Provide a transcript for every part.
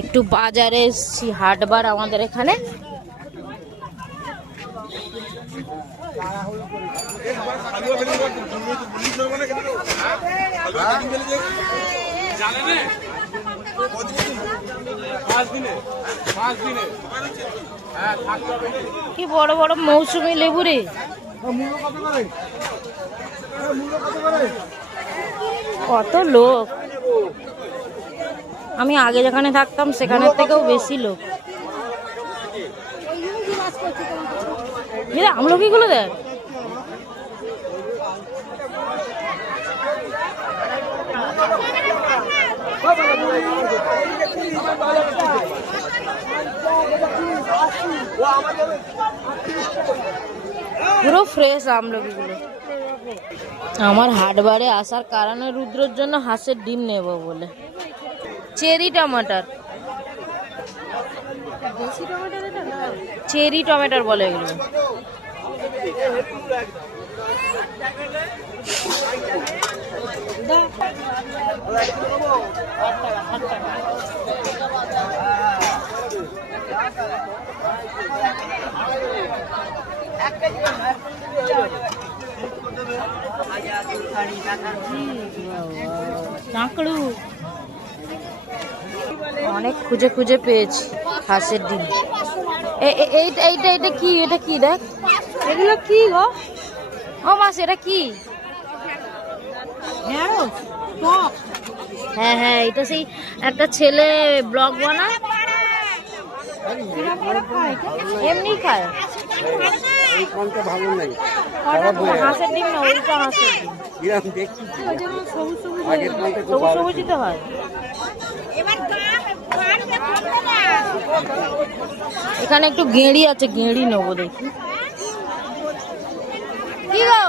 একটু বাজারে এসেছি, হাটবার আমাদের এখানে। কি বড় বড় মৌসুমী লেবু রে। কত লোক, আমি আগে যেখানে থাকতাম সেখানের থেকেও বেশি লোক। আমলকিগুলো দেখ, পুরো ফ্রেশ আমলকিগুলো। আমার হাটবারে আসার কারণে রুদ্রর জন্য হাঁসের ডিম নেব বলে। চেরি টমেটোর, চেরি টমেটোর বলে এগুলো। কাঁকড়ু অনেক খুঁজে খুঁজে পেয়েছি হাঁসের ডিম। এইটা এইটা এটা কি, এটা কি দেখ, এগুলো কি গো? ও মাস, এটা কি? হ্যাঁ হ্যাঁ, এটা সেই একটা ছেলে ব্লগ বানায়, এমনি খায়। হাঁসের ডিম না, ওইটা হাঁসের ডিম, সবুজ সবুজই তো হয়। এখানে একটু গেঁড়ি আছে, গেঁড়ি নেবো দেখি। কি গো?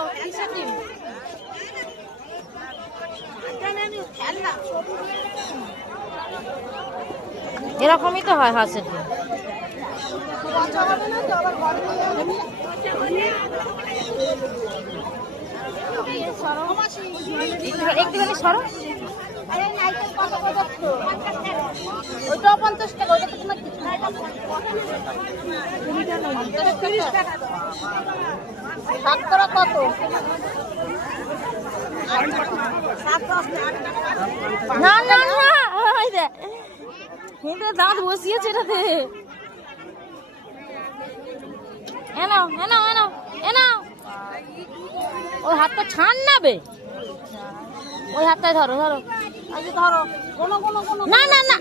এরকমই তো হয় হাঁসের ডিম। একটুখানি সরো। ওইটাও 50 টাকা, ওইটা তো তোমার কত? না না না, কিন্তু দাঁত বসিয়েছে এটাতে। এনো এনো এনো এনো, ওই হাতটা ছাড় নাবে, ওই হাতটায় ধরো ধরো ধরো। না না না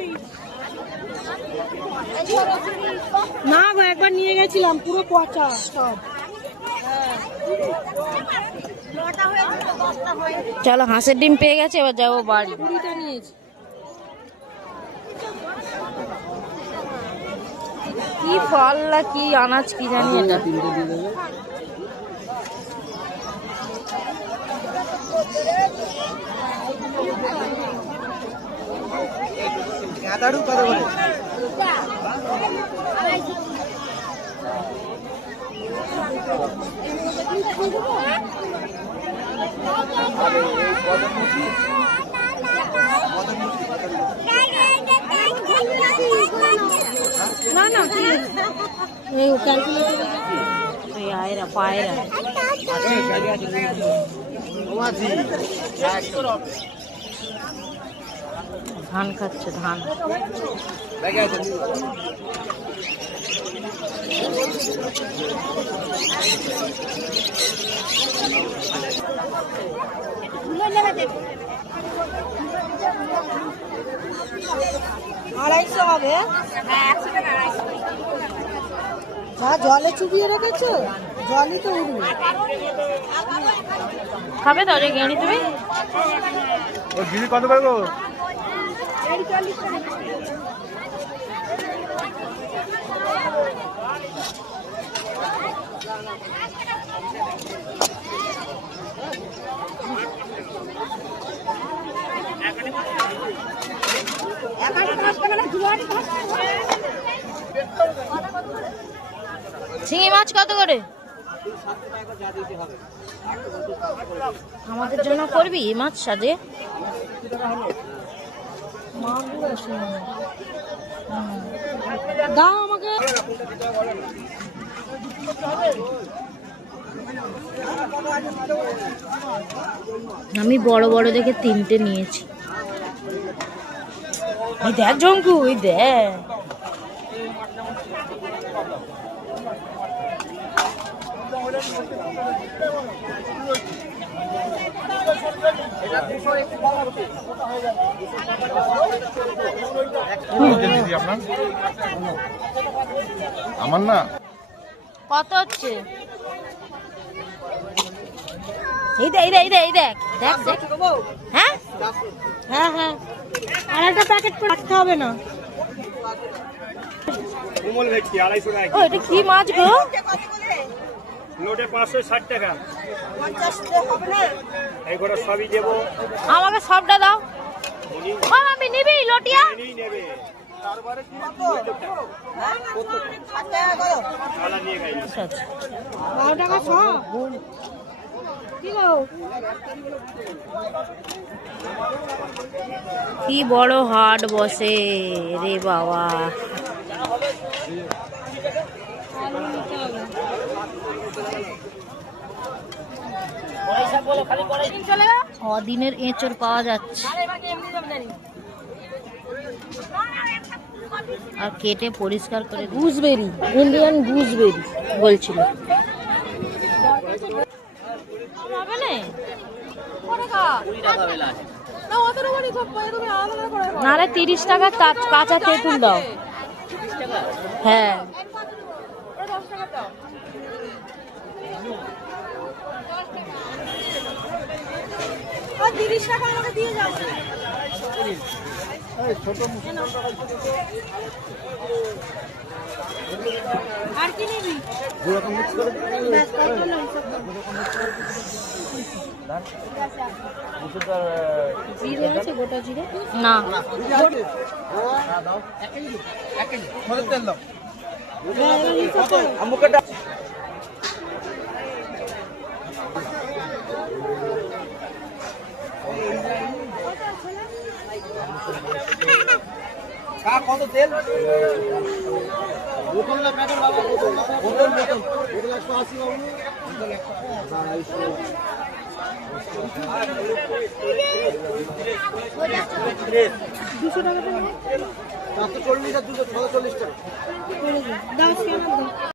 না, একবার নিয়ে গেছিলাম পুরো পচা সব। চলো, হাঁসের ডিম পেয়ে গেছে, এবার যাবো বাড়ি। কি ফল না কি আনাজ কি জানি এটা। না না, আয়রা পায়রা ধান খাচ্ছে, ধান। আড়াইশো হবে, যা জলে চুবিয়ে রেখেছো, জলই তো উঠবে। খাবে তো গেঁড়ি তুমি? কত পারবো? শিঙি মাছ কত করে? আমাদের জন্য করবি মাছ সাজে? দাও আমাকে। আমি বড় বড় দেখে 3টে নিয়েছি। এই দেখ জঙ্কু, এই দেখ। আমার না কত হচ্ছে? এই দেখ, এই দেখ, এই দেখ, দেখ দেখ। হ্যাঁ হ্যাঁ হ্যাঁ, আর একটা প্যাকেট করে রাখতে হবে না? ও এটা কি মাছ গো? লোটে 560 টাকা। 50 হবে না? এই করে সবই দেব। আমাকে সবটা দাও। ও আমি নিবি লটিয়া? নিই নেবে। তারপরে কি কত? হ্যাঁ 60 টাকা করো। আলা নিয়ে গাই। আচ্ছা 12 টাকা সব। কি গো? কি বড় হাট বসে রে বাবা। অদিনের এঁচড় পাওয়া যাচ্ছে আর কেটে পরিষ্কার করে। গুজবেরি, ইন্ডিয়ান গুজবেরি বলছিল। নাহলে 30 টাকা কাঁচা তেঁতুল দাও। হ্যাঁ আর কি নিবি? জিরে আছে, গোটা জিরে না। কত তেল? বোতল না প্যাকেট বাবা? বোতল না বোতল, বোতল 180 বাবু। বোতল 200 টাকা। 440 আর 240 টাকা। দাও স্ক্যানার দাও।